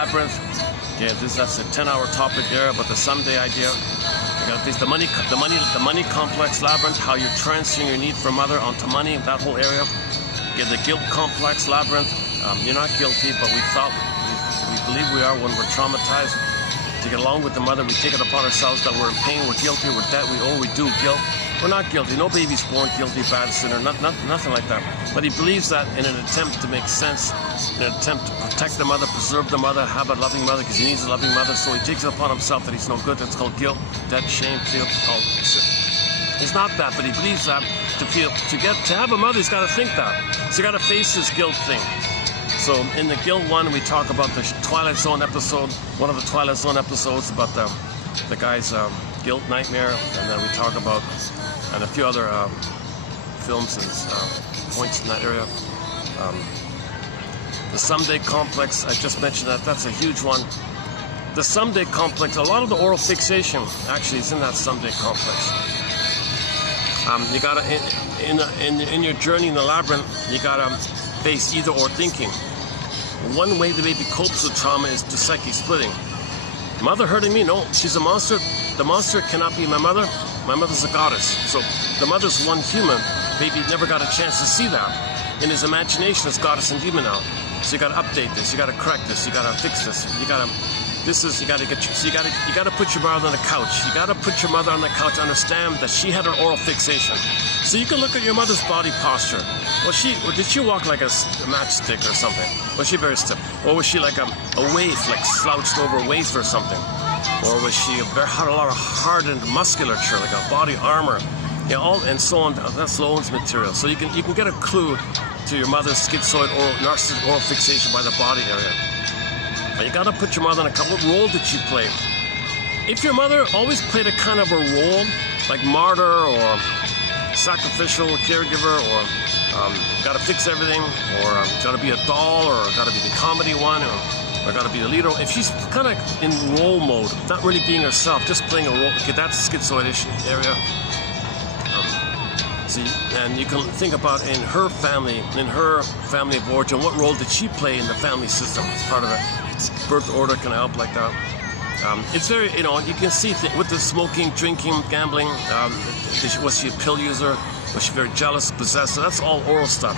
Labyrinth. Yeah, that's a 10-hour topic there, but the someday idea. You got this, the money complex labyrinth, how you're transferring your need for mother onto money, that whole area. You have the guilt complex labyrinth. You're not guilty, but we believe we are when we're traumatized. To get along with the mother, we take it upon ourselves that we're in pain, we're guilty, we're dead, we owe, we do guilt. We're not guilty. No baby's born guilty, bad sinner, nothing like that. But he believes that in an attempt to make sense, in an attempt to protect the mother, preserve the mother, have a loving mother, because he needs a loving mother. So he takes it upon himself that he's no good. That's called guilt, debt, shame, guilt. It's not that, but he believes that to have a mother, he's got to think that. So you got to face this guilt thing. So in the guilt one, we talk about the Twilight Zone episode, one of the Twilight Zone episodes about the guy's guilt nightmare, and then we talk about and a few other films and points in that area. The someday complex, I just mentioned that's a huge one. The someday complex, a lot of the oral fixation actually is in that someday complex. You gotta in your journey in the labyrinth, you gotta face either or thinking. One way the baby copes with trauma is to psychic splitting. Mother hurting me? No, she's a monster. The monster cannot be my mother. My mother's a goddess. So the mother's one human. Baby never got a chance to see that. In his imagination, it's goddess and demon now. So you got to update this. You got to correct this. You got to fix this. You got to put your mother on the couch. You got to put your mother on the couch. Understand that she had an oral fixation. So you can look at your mother's body posture. Did she walk like a matchstick or something? Was she very stiff? Or was she like a waif, like slouched over a waif or something? Or was she had a lot of hardened musculature, like a body armor? Yeah, all and so on. That's Lowen's material. So you can get a clue to your mother's schizoid narcissistic oral fixation by the body area. But you got to put your mother in a couple. What role did she play? If your mother always played a kind of a role, like martyr or sacrificial caregiver, or got to fix everything, or got to be a doll, or got to be the comedy one, or got to be the leader. If she's kind of in role mode, not really being herself, just playing a role, okay, that's schizoidish area. And you can think about in her family of origin, what role did she play in the family system as part of it? Birth order can help like that. It's very, you can see with the smoking, drinking, gambling, was she a pill user? Was she very jealous, possessed? So that's all oral stuff.